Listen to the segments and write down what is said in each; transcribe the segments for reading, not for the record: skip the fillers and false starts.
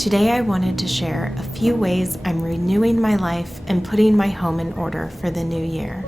Today I wanted to share a few ways I'm renewing my life and putting my home in order for the new year.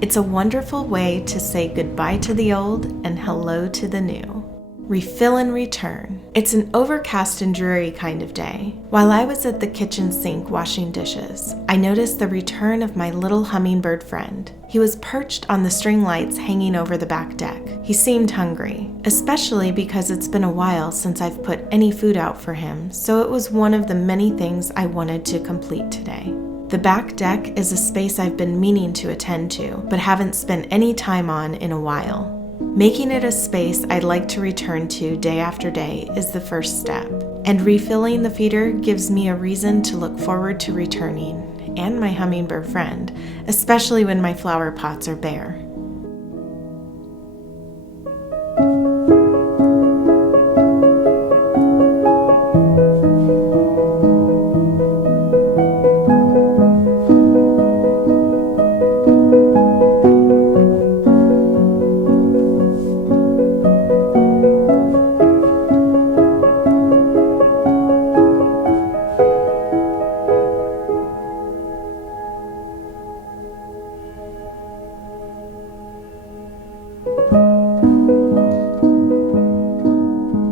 It's a wonderful way to say goodbye to the old and hello to the new. Refill and return. It's an overcast and dreary kind of day. While I was at the kitchen sink washing dishes, I noticed the return of my little hummingbird friend. He was perched on the string lights hanging over the back deck. He seemed hungry, especially because it's been a while since I've put any food out for him, so it was one of the many things I wanted to complete today. The back deck is a space I've been meaning to attend to, but haven't spent any time on in a while. Making it a space I'd like to return to day after day is the first step, and refilling the feeder gives me a reason to look forward to returning, and my hummingbird friend, especially when my flower pots are bare.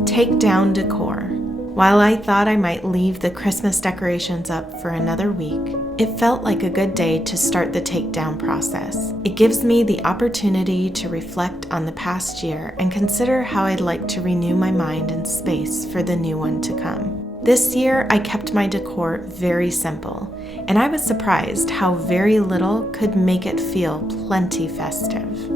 Take down decor. While I thought I might leave the Christmas decorations up for another week, it felt like a good day to start the takedown process. It gives me the opportunity to reflect on the past year and consider how I'd like to renew my mind and space for the new one to come. This year, I kept my decor very simple, and I was surprised how very little could make it feel plenty festive.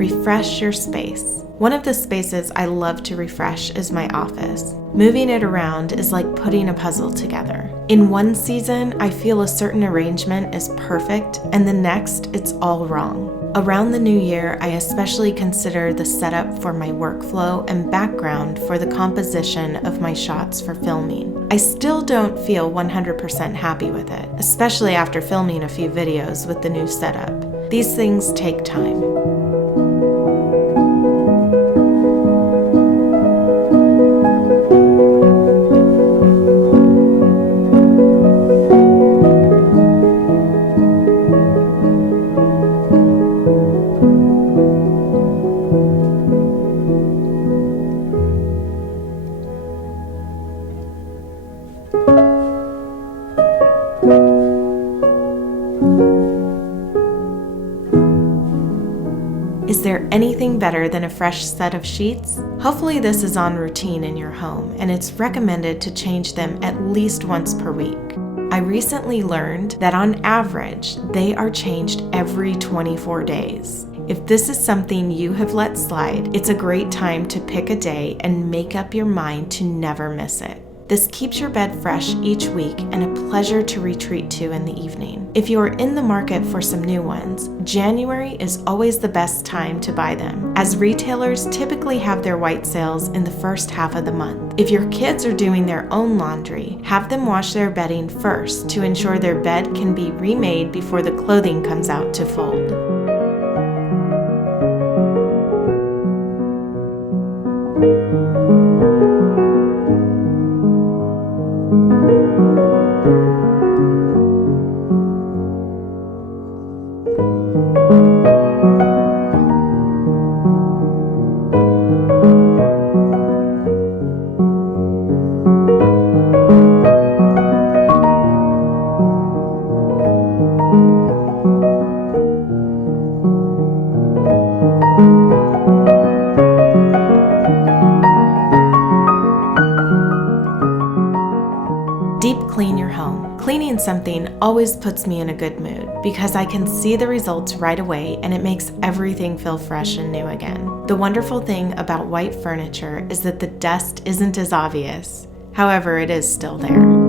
refresh your space. One of the spaces I love to refresh is my office. Moving it around is like putting a puzzle together. In one season, I feel a certain arrangement is perfect, and the next, it's all wrong. Around the new year, I especially consider the setup for my workflow and background for the composition of my shots for filming. I still don't feel 100% happy with it, especially after filming a few videos with the new setup. These things take time. Is there anything better than a fresh set of sheets? Hopefully this is on routine in your home, and it's recommended to change them at least once per week. I recently learned that on average, they are changed every 24 days. If this is something you have let slide, it's a great time to pick a day and make up your mind to never miss it. This keeps your bed fresh each week and a pleasure to retreat to in the evening. If you are in the market for some new ones, January is always the best time to buy them, as retailers typically have their white sales in the first half of the month. If your kids are doing their own laundry, have them wash their bedding first to ensure their bed can be remade before the clothing comes out to fold. Deep clean your home. Cleaning something always puts me in a good mood because I can see the results right away and it makes everything feel fresh and new again. The wonderful thing about white furniture is that the dust isn't as obvious. However, it is still there.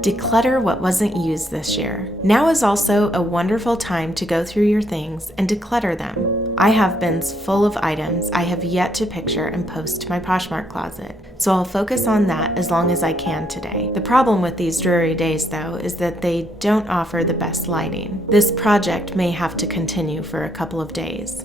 Declutter what wasn't used this year. Now is also a wonderful time to go through your things and declutter them. I have bins full of items I have yet to picture and post to my Poshmark closet, so I'll focus on that as long as I can today. The problem with these dreary days, though, is that they don't offer the best lighting. This project may have to continue for a couple of days.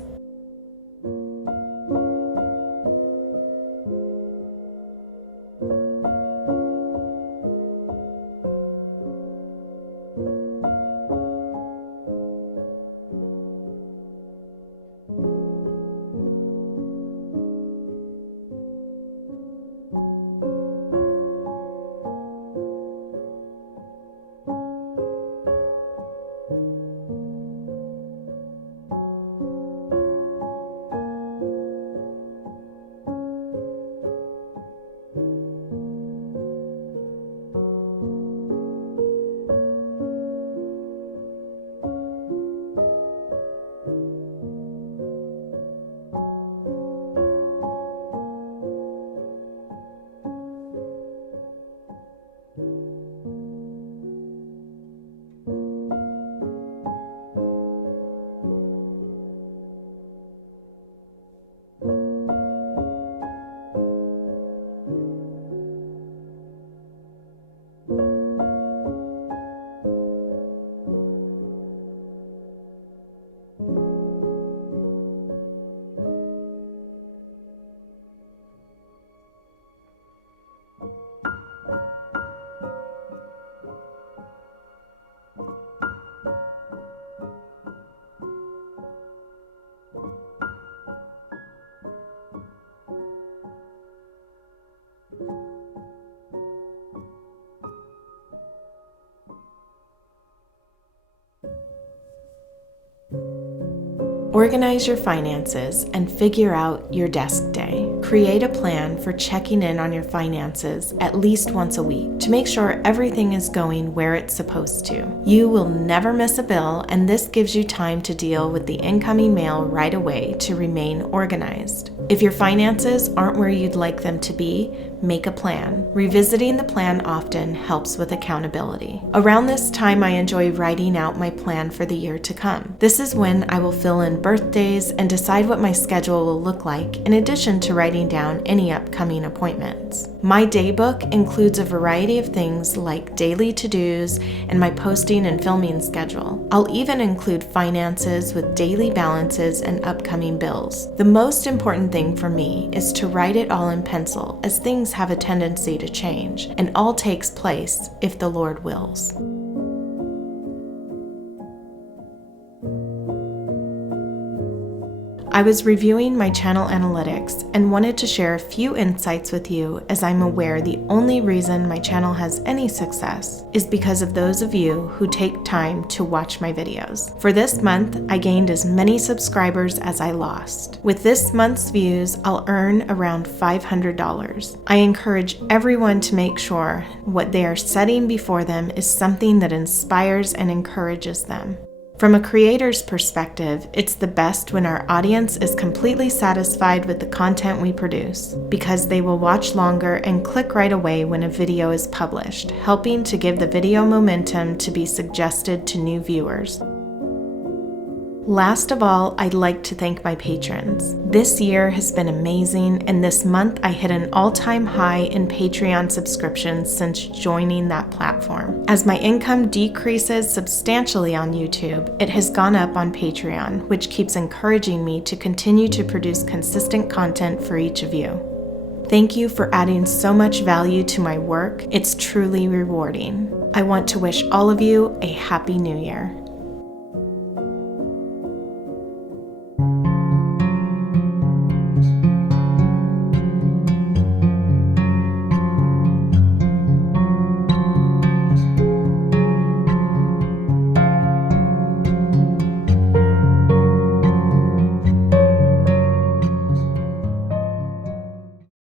Organize your finances and figure out your desk day. Create a plan for checking in on your finances at least once a week to make sure everything is going where it's supposed to. You will never miss a bill, and this gives you time to deal with the incoming mail right away to remain organized. If your finances aren't where you'd like them to be, make a plan. Revisiting the plan often helps with accountability. Around this time, I enjoy writing out my plan for the year to come. This is when I will fill in birthdays and decide what my schedule will look like, in addition to writing down any upcoming appointments. My day book includes a variety of things like daily to-dos and my posting and filming schedule. I'll even include finances with daily balances and upcoming bills. The most important thing for me is to write it all in pencil, as things have a tendency to change, and all takes place if the Lord wills. I was reviewing my channel analytics and wanted to share a few insights with you, as I'm aware the only reason my channel has any success is because of those of you who take time to watch my videos. For this month, I gained as many subscribers as I lost. With this month's views, I'll earn around $500. I encourage everyone to make sure what they are setting before them is something that inspires and encourages them. From a creator's perspective, it's the best when our audience is completely satisfied with the content we produce, because they will watch longer and click right away when a video is published, helping to give the video momentum to be suggested to new viewers. Last of all, I'd like to thank my patrons. This year has been amazing, and this month I hit an all-time high in Patreon subscriptions since joining that platform. As my income decreases substantially on YouTube, it has gone up on Patreon, which keeps encouraging me to continue to produce consistent content for each of you. Thank you for adding so much value to my work. It's truly rewarding. I want to wish all of you a Happy New Year.